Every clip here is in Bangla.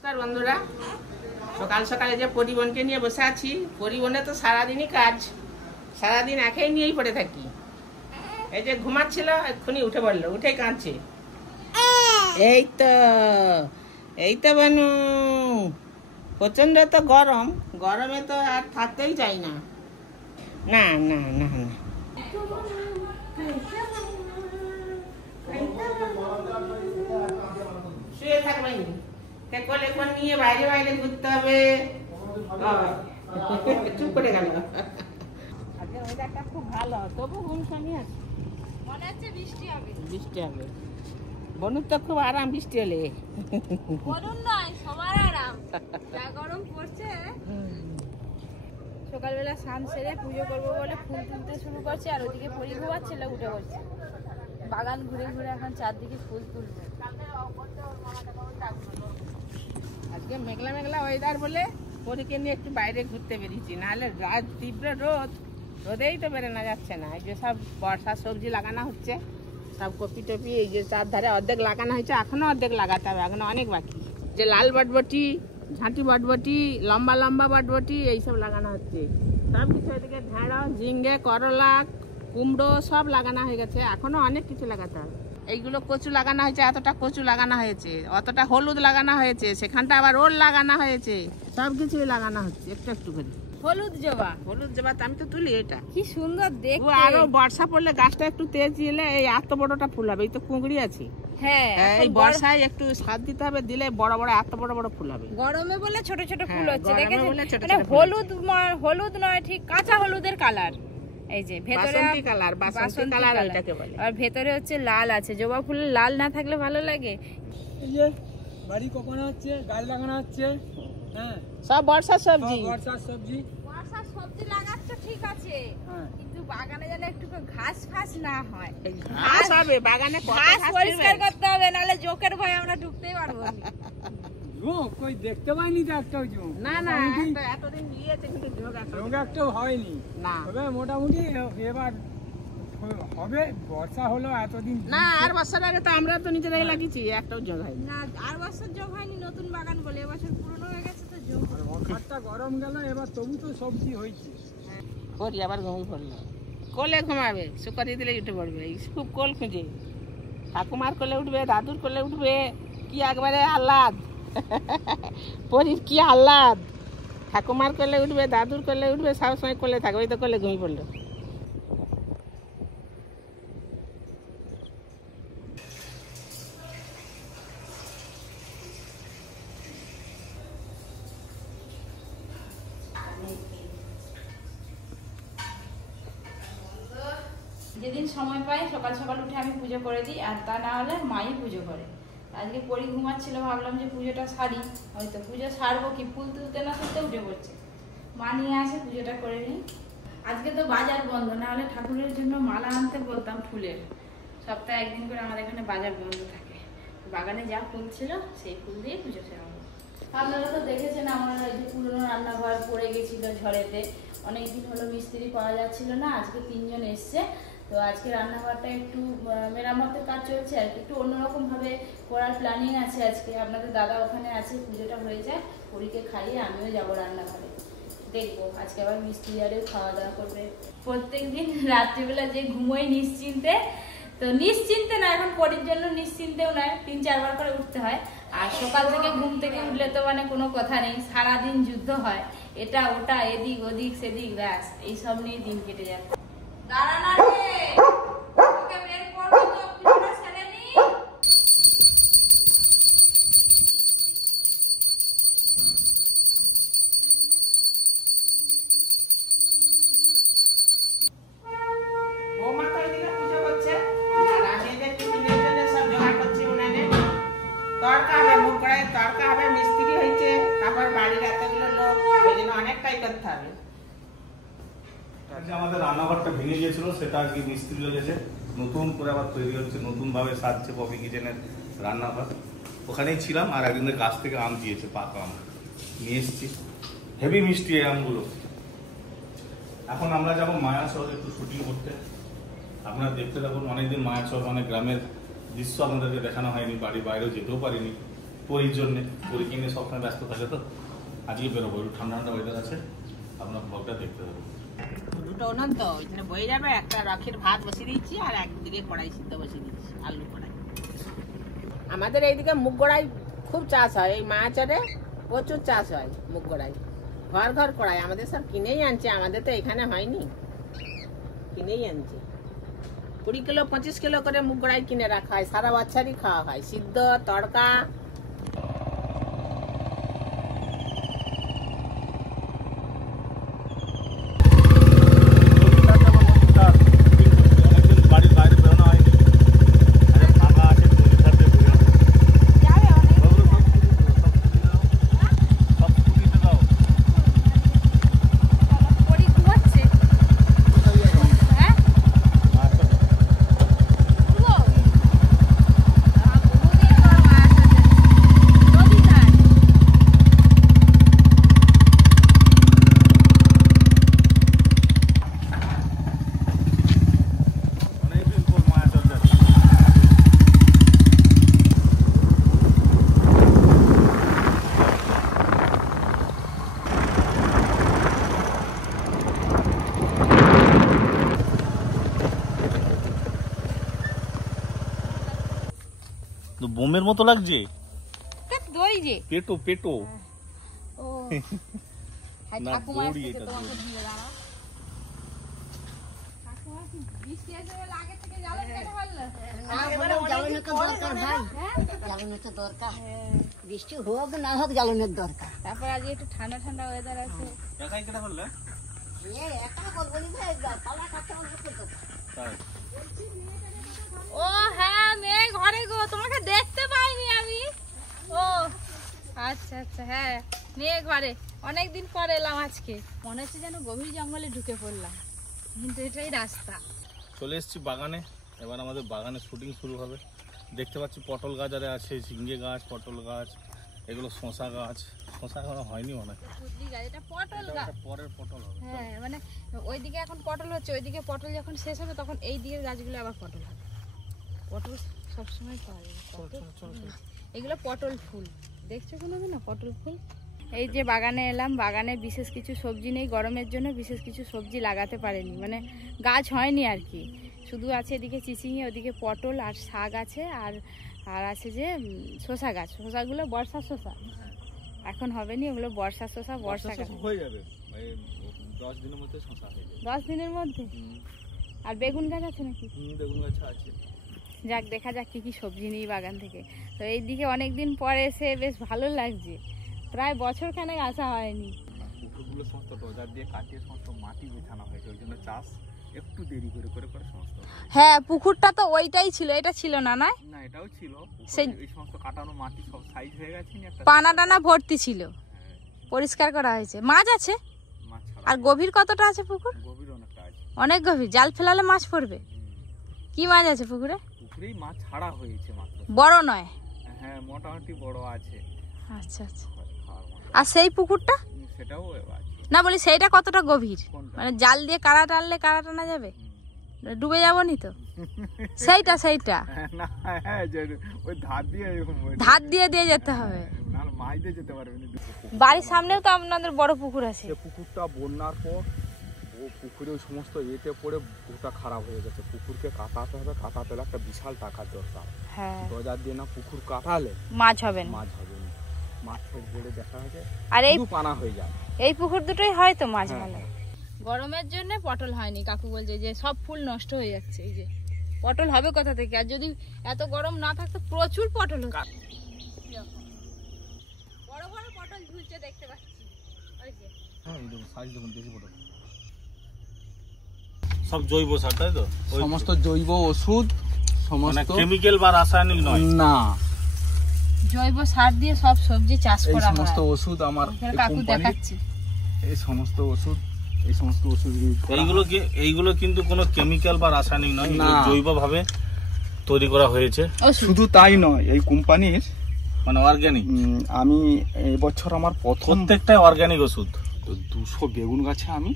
নমস্কার বন্ধুরা, সকাল সকালে যে পরিবনকে নিয়ে বসে আছি। পরিবনে তো সারাদিনই কাজ, সারাদিন একেই নিয়েই পড়ে থাকি। এই যে ঘুমাচ্ছিল, এক্ষুনি উঠে পড়লো, উঠেই কাঁদছে। এই তো বানু, প্রচন্ড তো গরম, গরমে তো আর থাকতেই চাই না। না না না না শুয়ে থাকবেন, কোলে কোন নিয়ে বাইরে বাইরে ঘুরতে হবে। চুপ করে গেল। আজকে ওয়েদারটা খুব ভালো, তবু ঘুম সামি আছে, মনে হচ্ছে বৃষ্টি হবে। বৃষ্টি হবে। বনুর তো খুব আরাম বৃষ্টি হলে। বলুন নয়, সবার আরাম। যা গরম পড়ছে। সকালবেলা স্নান সেরে পুজো করবো বলে ফুল তুলতে শুরু করছে, আর ওদিকে পরি ঘুমাচ্ছিল, উঠে পড়ছে। বাগান ঘুরে ঘুরে এখন চারদিকে ফুল তুলবে। আজকে মেঘলা মেঘলা ওয়েদার বলে পরীকে নিয়ে একটু বাইরে ঘুরতে বেরিয়েছি, নাহলে রাত তীব্র রোদ, রোদেই তো বেরোনো যাচ্ছে না। এই যে সব বর্ষার সবজি লাগানো হচ্ছে, সব কপি টপি এই যে চারধারে অর্ধেক লাগানো হয়েছে, এখনো অর্ধেক লাগাতে হবে, এখনো অনেক বাকি। যে লাল বটবটি, ঝাঁটি বটবটি, লম্বা লম্বা বটবটি এইসব লাগানো হচ্ছে। সব কিছু এদিকে ঢেঁড়স, ঝিঙ্গে, করলা, কুমড়ো সব লাগানো হয়ে গেছে, এখনো অনেক কিছু লাগাতে হবে। এইগুলো কচু লাগানো হয়েছে, এতটা কচু লাগানো হয়েছে, অতটা হলুদ লাগানো হয়েছে, সেখানটা আবার ওল লাগানো হয়েছে, সব কিছুই লাগানো হচ্ছে একটু একটু করে। হলুদ জবা, হলুদ জবা আমি তো তুলি, এটা কি সুন্দর দেখতে। আরো বর্ষা পড়লে গাছটা একটু তেজ এলে এই এত বড়টা ফুল হবে। এই তো কুঁকড়ি আছে, হ্যাঁ, এই বর্ষায় একটু সার দিতে হবে, দিলে বড় বড় এত বড় বড় ফুল হবে। গরমে বলে ছোট ছোট ফুল হচ্ছে, গরমে দেখেছেন? বলে ছোট মানে ছোট ফুল হলুদ হলুদ নয়, ঠিক কাঁচা হলুদের কালার। এই যে ভেতরে বাসন্তী কালার, বাসন্তী কালার এটাকে বলে। আর ভেতরে হচ্ছে লাল আছে। জবা ফুল লাল না থাকলে ভালো লাগে। এই যে বাড়ি কোপানো হচ্ছে, গাছ লাগানো হচ্ছে, হ্যাঁ, সব বর্ষার সবজি। বর্ষার সবজি। বর্ষার সবজি লাগাচ্ছ ঠিক আছে, হ্যাঁ, কিন্তু বাগানে যেন একটু ঘাস ফাস না হয়। ঘাস হবে বাগানে, কত ঘাস ঘাস পরিষ্কার ছিঁড়বে। করতে হবে, নাহলে জোকের ভয়ে আমরা ঢুকতেই পারবো না। ঝোঁক কই দেখতে পাইনি তো, একটাও ঝোঁক। না না, মোটামুটি এতদিন নিয়েছে কিন্তু ঝোঁক ঝোঁক একটাও হয়নি। না তবে মোটামুটি এবার হবে। বর্ষা হলো এতদিন না, আর বর্ষার আগে তো আমরা তো নিজেরাই লাগিয়েছি, একটাও ঝোঁক হয়নি। না, আর বছর যোগ হয়নি, নতুন বাগান বলে এবছর পুরনো হয়ে গেছে তো যোগ। আর বর্ষাটা গরম গেল, এবার তবু তো সবজি হয়েছে। করি আবার ঘুমিয়ে পড়লো, কোলে ঘুমাবে, শুকরিয়ে দিলে উঠে পড়বে। এই খুব কোল খুঁজে, ঠাকুমার কোলে উঠবে, দাদুর কোলে উঠবে, কি একবারে আহ্লাদ। পরীর কি আহ্লাদ, ঠাকুমার কোলে উঠবে, দাদুর কোলে উঠবে, সবসময় কোলে থাকবে। ওই তো কোলে ঘুমিয়ে পড়লো। যেদিন সময় পাই সকাল সকাল উঠে আমি পুজো করে দিই, আর তা না হলে মাই পুজো করে। আজকে পরি ঘুমাচ্ছিল, ভাবলাম যে পুজোটা সারি, হয়তো পুজো সারবো কি ফুল তুলতে না তুলতে উঠে পড়ছে। মা নিয়ে আসে, পুজোটা করে নিই। আজকে তো বাজার বন্ধ, না হলে ঠাকুরের জন্য মালা আনতে বলতাম ফুলের। সপ্তাহে একদিন করে আমাদের এখানে বাজার বন্ধ থাকে। বাগানে যা ফুল ছিল সেই ফুল দিয়ে পুজো সেরাবো। আপনারা তো দেখেছেন আমার এই যে পুরনো রান্নাঘর পড়ে গেছিল ঝড়েতে, অনেকদিন হলো মিস্ত্রি পাওয়া যাচ্ছিল না। আজকে 3 জন এসছে, তো আজকে রান্নাঘরটা একটু মেরামতের কাজ চলছে আর একটু অন্যরকম ভাবে করার প্ল্যানিং আছে আজকে। আপনাদের দাদা ওখানে আছে, পুজোটা হয়ে যায়, পরীকে খাইয়ে আমিও যাবো রান্নাঘরে, দেখবো আজকে আবার মিস্ত্রি আরেও খাওয়া দাওয়া করবে। প্রত্যেকদিন রাত্রিবেলা যে ঘুমোই নিশ্চিন্তে, তো নিশ্চিন্তে না, এখন পরীর জন্য নিশ্চিন্তেও নয়, 3-4 বার করে উঠতে হয়। আর সকাল থেকে ঘুম থেকে উঠলে তো মানে কোনো কথা নেই, সারাদিন যুদ্ধ হয়, এটা ওটা, এদিক ওদিক সেদিক, ব্যাস এইসব নিয়ে দিন কেটে যায়। দাঁড়ানা রে, ওকে বের করবো তো, পুজোটা সেরে নি। বৌমা তো এদিকে পুজো করছে, আর আমি এদের টিফিনের জন্য সব জোগাড় করছি উনানে। তড়কা হবে, মুগ কড়াই তড়কা হবে, মিস্ত্রি হয়েছে, তারপর বাড়ির এতগুলো লোক, ওই জন্য অনেকটাই করতে হবে। আমাদের রান্নাঘরটা ভেঙে গিয়েছিল, সেটা আর কি মিস্ত্রি লেগেছে, নতুন করে আবার তৈরি হচ্ছে, নতুন ভাবে সাজছে পপি কিচেনের রান্নাঘর। ওখানেই ছিলাম, আর একজনের গাছ থেকে আম দিয়েছে, পাকা আম নিয়ে এসেছি, হেভি মিষ্টি এই আমগুলো। এখন আমরা যাবো মায়াসহ একটু শুটিং করতে, আপনারা দেখতে থাকুন। অনেকদিন মায়াসহ অনেক গ্রামের দৃশ্য আপনাদেরকে দেখানো হয়নি, বাড়ির বাইরেও যেতেও পারিনি, পরীর জন্যে, পরীকে নিয়ে সবসময় ব্যস্ত থাকে তো। আজকে বেরোবো, একটু ঠান্ডা ঠান্ডা ওয়েদার আছে, আপনার ব্লগটা দেখতে হবে। দুটো উনুন তো ওইখানে বয়ে যাবে, একটা রাখের ভাত বসিয়ে দিয়েছি আর একদিকে কড়াই সিদ্ধ বসিয়ে দিয়েছি, আলু কড়াই। আমাদের এইদিকে মুগ কড়াই খুব চাষ হয়, এই মাচারে প্রচুর চাষ হয় মুগ কড়াই, ঘর ঘর কড়াই। আমাদের সব কিনেই আনছে, আমাদের তো এখানে হয়নি, কিনেই আনছে। 20 কিলো 25 কিলো করে মুগ কড়াই কিনে রাখা হয়, সারা বছরই খাওয়া হয়, সিদ্ধ তড়কা। বাড়ির বাইরে বেরোনো হয়নি, ফাঁকা আছে, সব স্কুটিতে দাও। অনেকদিন পর মায়াচর যাচ্ছে। বোমের মতো লাগছে, দই যে পেটো পেটো। ও না, দড়ি এটা তোমাকে দড়ি। দিয়ে দাঁড়াও। কাকুমা কি বৃষ্টি আসবে বলে আগে থেকে জ্বালান কেটে ফেললো? জ্বালানোর তো দরকার ভাই, জ্বালানোর তো দরকার, বৃষ্টি হোক না হোক জ্বালানোর দরকার। তারপর আজকে একটু ঠান্ডা ঠান্ডা ওয়েদার আছে। একাই কেটে ফেললে? একা বলবো নি ভাই, পালা কাটতে বলবো তো। তাই? ও হ্যাঁ, মেয়ে ঘরে গো, তোমাকে দেখতে পাইনি আমি। ও আচ্ছা আচ্ছা, হ্যাঁ মেয়ে ঘরে, অনেকদিন পর এলাম আজকে। মনে হচ্ছে যেন গভীর জঙ্গলে ঢুকে পড়লাম, কিন্তু এটাই রাস্তা। চলে এসেছি বাগানে, এবার আমাদের বাগানে শুটিং শুরু হবে। দেখতে পাচ্ছি পটল গাছ আরে আছে, ঝিঙ্গে গাছ, পটল গাছ, এগুলো শশা গাছ। শশা এখনো হয়নি মনে হয়, কুদরি গাছ, এটা পটল গাছ। এটা পরের পটল হবে। হ্যাঁ মানে ওইদিকে এখন পটল হচ্ছে, ওইদিকে পটল যখন শেষ হবে তখন এই দিকের গাছগুলো আবার পটল হবে। পটল সবসময় পাওয়া যায়। এগুলো পটল ফুল, দেখছো কোনো না পটল ফুল। এই যে বাগানে এলাম, বাগানে বিশেষ কিছু সবজি নেই, গরমের জন্য বিশেষ কিছু সবজি লাগাতে পারেনি, মানে গাছ হয়নি আর কি। শুধু আছে এদিকে চিচিঙে, ওদিকে পটল আর শাক আছে, আর আর আছে যে শসা গাছ। শসাগুলো বর্ষার শসা, এখন হবে নি ওগুলো, বর্ষার শসা, বর্ষাকাল হয়ে যাবে 10 দিনের মধ্যে শসা হয়ে যাবে। 10 দিনের মধ্যে। আর বেগুন গাছ আছে নাকি? বেগুন গাছ আছে। যাক, দেখা যাক কি কি সবজি নিই বাগান থেকে। তো এইদিকে অনেকদিন পরে এসে বেশ ভালো লাগছে, প্রায় বছর খানেক আসা হয়নি। পুকুরগুলো সমস্ত ডোজার দিয়ে কাটিয়ে সমস্ত মাটি বিছানো হয়েছে, ওই জন্য চাষ একটু দেরি করে করে করে সমস্ত। হ্যাঁ, পুকুরটা তো ওইটাই ছিল, এটা ছিল না? না, না এটাও ছিল, সেই এই সমস্ত কাটানো মাটি সব সাইজ হয়ে গেছে, একটা পানা টানা ভর্তি ছিল, পরিষ্কার করা হয়েছে। মাছ আছে? মাছ ছাড়া। আর গভীর কতটা আছে পুকুর? গভীর অনেকটা আছে। অনেক গভীর, জাল ফেলালে মাছ পড়বে। কি মাছ আছে পুকুরে? পুকুরেই মাছ ছাড়া হয়েছে মাত্র। বড় নয়? হ্যাঁ মোটামুটি বড় আছে। আচ্ছা আচ্ছা। খাওয়ার মতো। আর সেই পুকুরটা? সেটাও আছে। না বলি সেইটা কতটা গভীর, কোনটা? মানে জাল দিয়ে কাড়া টানলে কাড়া টানা যাবে? ডুবে যাবো নি তো? সেইটা সেইটা না হ্যাঁ, ওই ধার দিয়ে ধার দিয়ে দিয়ে যেতে হবে, না মাছ দিয়ে যেতে পারবে না। বাড়ির সামনেও তো আপনাদের বড় পুকুর আছে। সে পুকুরটা বন্যার পর ও পুকুরে ওই সমস্ত এতে পড়ে পুকুরটা খারাপ হয়ে গেছে। পুকুরকে কাটাতে হবে, কাটাতে হলে একটা বিশাল টাকার দরকার। হ্যাঁ, ডজার দিয়ে না পুকুর কাটালে মাছ হবে না। মাছ হবে না, মাছ বলে দেখা হয়েছে আর এই শুধু পানা হয়ে যায়। এই পুকুর দুটোই হয় তো মাছ হ্যাঁ, ভালো। গরমের জন্য পটল হয়নি, কাকু বলছে যে সব ফুল নষ্ট হয়ে যাচ্ছে। এই যে পটল হবে কোথা থেকে? আর যদি এত গরম না থাকতো প্রচুর পটল হতো। বড় বড় পটল ঝুলছে দেখতে পাচ্ছি, ওই যে। হ্যাঁ, এই দেখুন সাইজ দেখুন, বেশি পটল। সব জৈব সার, তাই তো? ওই সমস্ত জৈব ওষুধ, মানে সমস্ত কেমিক্যাল বা রাসায়নিক নয়। না, জৈব সার দিয়ে সব সবজি চাষ এই করা সমস্ত হয়। ওষুধ আমার ওখানে এই কাকু কোম্পানির, দেখাচ্ছি। এই সমস্ত ওষুধ ইউজ করা হয়। এইগুলো কিন্তু কোনো কেমিক্যাল বা রাসায়নিক নয়, না। জৈব ভাবে তৈরি করা হয়েছে। ওষুধ শুধু তাই নয়, এই কোম্পানির মানে অর্গানিক, আমি এবছর আমার প্রথম প্রত্যেকটাই অর্গানিক ওষুধ। 200 বেগুন গাছে আমি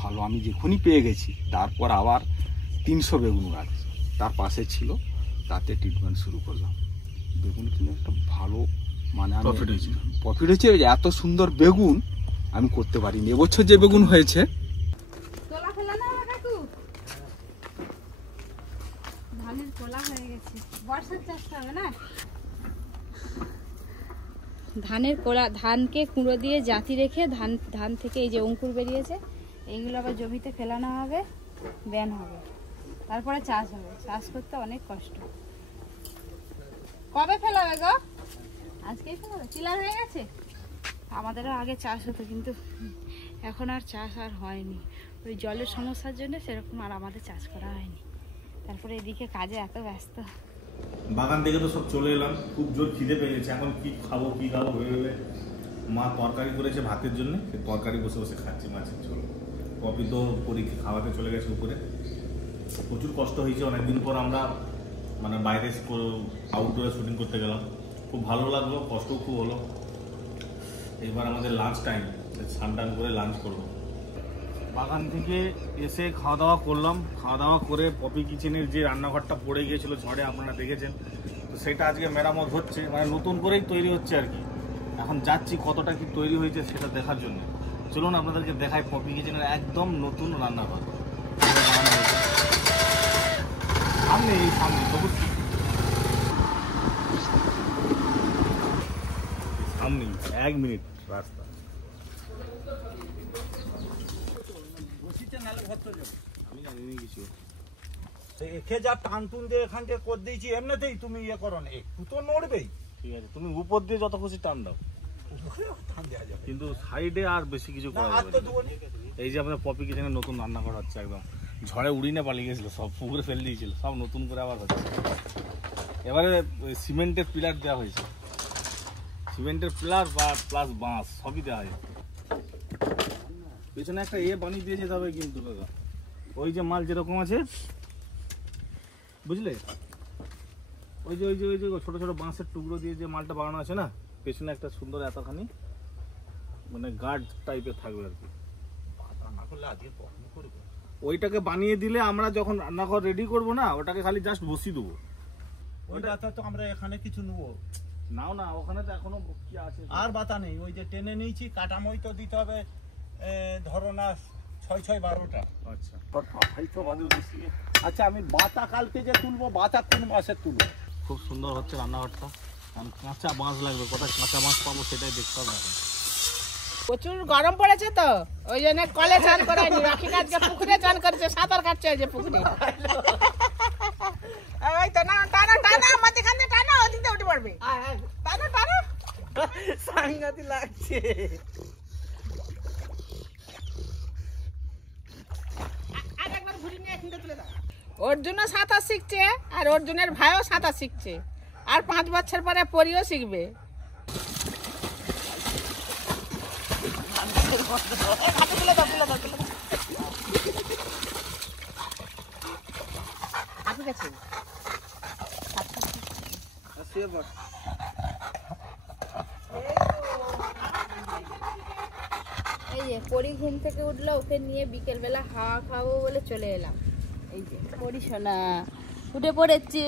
ভালো, আমি যখনই পেয়ে গেছি, তারপর আবার 300 বেগুন গাছ তার পাশে ছিল, তাতে ট্রিটমেন্ট শুরু করলাম। বেগুন কিনে একটা ভালো মানে প্রফিট হয়েছে। এত সুন্দর বেগুন আমি করতে পারিনি এবছর যে বেগুন হয়েছে। তোলা ফেলা না কাকু, ধানের তোলা হয়ে গেছে, বর্ষার চাষ হবে না। ধানের কোলা, ধানকে কুঁড়ো দিয়ে জাতি রেখে ধান থেকে এই যে অঙ্কুর বেরিয়েছে এইগুলো আবার জমিতে ফেলানো হবে, ব্যান হবে, তারপরে চাষ হবে। চাষ করতে অনেক কষ্ট। কবে ফেলাবে গো? আজকেই ফেলাবে? চিলার হয়ে গেছে? আমাদেরও আগে চাষ হতো, কিন্তু এখন আর চাষ আর হয়নি। ওই জলের সমস্যার জন্য সেরকম আর আমাদের চাষ করা হয়নি। তারপরে এদিকে কাজে এত ব্যস্ত। বাগান থেকে তো সব চলে এলাম, খুব জোর খিদে পেয়ে গেছে। এখন কি খাবো ভেবে মা তরকারি করেছে ভাতের জন্য, সেই তরকারি বসে বসে খাচ্ছি মাছের ঝোল। পপি তো পরীক্ষা খাওয়াতে চলে গেছে উপরে। প্রচুর কষ্ট হয়েছে, অনেকদিন পর আমরা মানে বাইরে আউটডোরে শুটিং করতে গেলাম, খুব ভালো লাগলো, কষ্টও খুব হলো। এবার আমাদের লাঞ্চ টাইম, স্নান করে লাঞ্চ করবো। বাগান থেকে এসে খাওয়া দাওয়া করলাম, খাওয়া দাওয়া করে পপি কিচেনের যে রান্নাঘরটা পড়ে গিয়েছিল ঝড়ে, আপনারা দেখেছেন, তো সেটা আজকে মেরামত হচ্ছে, মানে নতুন করেই তৈরি হচ্ছে আর কি। এখন যাচ্ছি কতটা কি তৈরি হয়েছে সেটা দেখার জন্য। চলুন আপনাদেরকে দেখাই পপি কিচেনের একদম নতুন রান্নাঘর। সামনে সামনে 1 মিনিট রাস্তা। আমি জানি কিছু এখে যা টান টুন দিয়ে এখান থেকে করে দিয়েছি, এমনিতেই তুমি ইয়ে করো না, একটু তো নড়বেই। ঠিক আছে, তুমি উপর দিয়ে যত খুশি টান দাও, টান দেওয়া যাবে কিন্তু সাইডে আর বেশি কিছু করা আর যাবে তো না। দেবো না। এই যে আপনার পপি কিচেনের নতুন রান্নাঘর হচ্ছে, একদম ঝড়ে উড়িয়ে পালিয়ে গেছিল, সব পুকুরে ফেলে দিয়েছিল, সব নতুন করে আবার হচ্ছে। এবারে সিমেন্টের পিলার দেওয়া হয়েছে, সিমেন্টের পিলার বা প্লাস বাঁশ সবই দেওয়া হয়েছে। পেছনে একটা বানিয়ে দিয়ে যেতে হবে কিন্তু দাদা, ওই যে মাল যেরকম আছে বুঝলে, ওই যে ছোট ছোট বাঁশের টুকরো দিয়ে যে মালটা বানানো আছে না, পেছনে একটা সুন্দর এতখানি মানে গার্ড টাইপের থাকবে আর কি। না করলে আজকে কখন করবো? ওইটাকে বানিয়ে দিলে আমরা যখন রান্নাঘর রেডি করব না, ওটাকে খালি জাস্ট বসিয়ে দেবো। ওই বাতা তো আমরা এখানে কিছু নেবো নাও না, ওখানে তো এখনো কি আছে আর বাতা নেই, ওই যে টেনে নিয়েছি, কাটামই তো দিতে হবে ধরো না 6-6-12টা। আচ্ছা, আচ্ছা আমি বাতা কালকে যে তুলবো, বাতা কোন মাসে তুলবো? খুব সুন্দর হচ্ছে রান্নাঘরটা। কাঁচা বাঁশ লাগবে, কোথায় কাঁচা বাঁশ পাবো সেটাই দেখতে হবে এখন। প্রচুর গরম পড়েছে তো, ওই জন্য কলে চান করায়নি, রাখি আজকে পুকুরে চান করেছে, সাঁতার কাটছে ওই যে পুকুরে। ওই তো না, টানা টানা মাঝখানে টানা, ওদিকে উঠে পড়বে, টানা টানা, সাংঘাতিক লাগছে। অর্জুনও সাঁতার শিখছে, আর অর্জুনের ভাইও সাঁতার শিখছে, আর 5 বছর পরে পরিও শিখবে। এই যে পরি ঘুম থেকে উঠলো, ওকে নিয়ে বিকেলবেলা হাওয়া খাবো বলে চলে এলাম। এই যে পরি সোনা উঠে পড়েছে,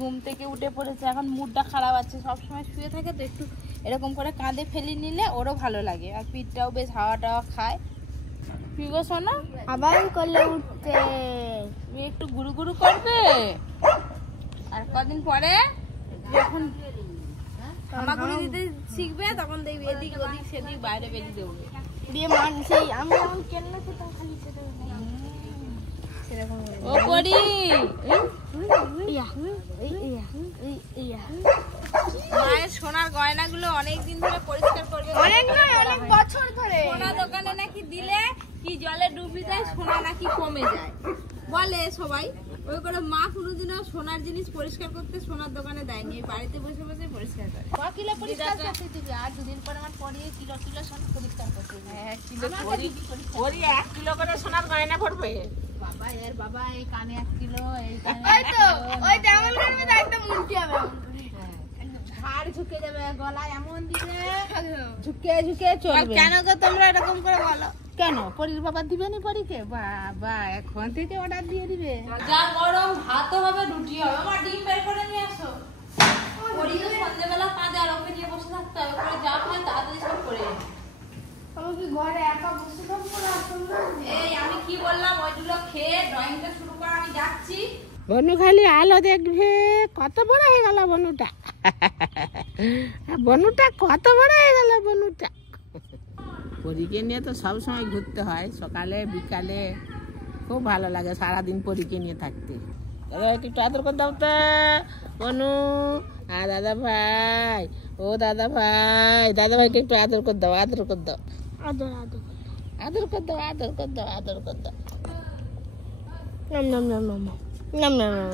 ঘুম থেকে উঠে পড়েছে। এখন মুডটা খারাপ আছে, সবসময় শুয়ে থাকে তো, একটু এরকম করে কাঁধে ফেলে নিলে ওরও ভালো লাগে, আর পিঠটাও বেশ হাওয়া টাওয়া খায়। কি গো সোনা, আবার করলে উঠতে, তুমি একটু গুরু গুরু করবে। আর কদিন পরে যখন হামাগুড়ি দিতে শিখবে, তখন দেখবি এদিক ওদিক সেদিক বাইরে বেরিয়ে দেবো। আমি এমন কেন খেতাম খালি ও পরি। মায়ের সোনার গয়নাগুলো অনেকদিন ধরে পরিষ্কার করবে, অনেক বছর ধরে। সোনা দোকানে নাকি দিলে কি জলে ডুবি যায়, সোনা নাকি কমে যায় বলে সবাই। ওই করে মা কোনোদিনও সোনার জিনিস পরিষ্কার করতে সোনার দোকানে দেয়নি, বাড়িতে বসে বসে পরিষ্কার করে। কিলো পরিষ্কার করতে দিবি, আর 2 দিন পর আমার পরিয়ে কিলো সোনা পরিষ্কার করতে দিবি। 1 কিলো ওরই 1 কিলো করে সোনার গয়না পড়বে। বাবা এর বাবা, এই কানে 1 কিলো, এই কানে ওই তো ওই তেমন করবে তো একদম উল্টে হবে, ঘাড় ঝুঁকে যাবে, গলা এমন দিবে ঝুঁকে ঝুঁকে চলবে। কেন গো তোমরা এরকম করে বলো? কেন পরির বাবা দিবে নি পরীকে? বাবা এখন থেকে অর্ডার দিয়ে দিবে। যা গরম, ভাতও হবে রুটি হবে। আমার ডিম বের করে নিয়ে আসো। পরি তো সন্ধ্যেবেলা কাঁদে আর ওকে নিয়ে বসে থাকতে হবে, ওকে যা খায় তাড়াতাড়ি সব করে নেবে। আমি কি ঘরে একা বসে থাকবো না? এই আমি কি বললাম, ওইগুলো খেয়ে ড্রয়িংটা শুরু কর, আমি যাচ্ছি। বনু খালি আলো দেখবে, কত বড় হয়ে গেল বনুটা। বনুটা কত বড় হয়ে গেল বনুটা। পরীকে নিয়ে তো সবসময় ঘুরতে হয়, সকালে বিকালে খুব ভালো লাগে সারাদিন পরীকে নিয়ে থাকতে। দাদা একটু আদর করে দাও তো বনু। আর দাদা ভাই, ও দাদা ভাই, দাদা ভাইকে একটু আদর করে দাও, আদর করে দাও, আদর আদর আদর করে দাও, আদর করে দাও, আদর করে দাও। নাম নাম নাম নাম নাম নাম নাম।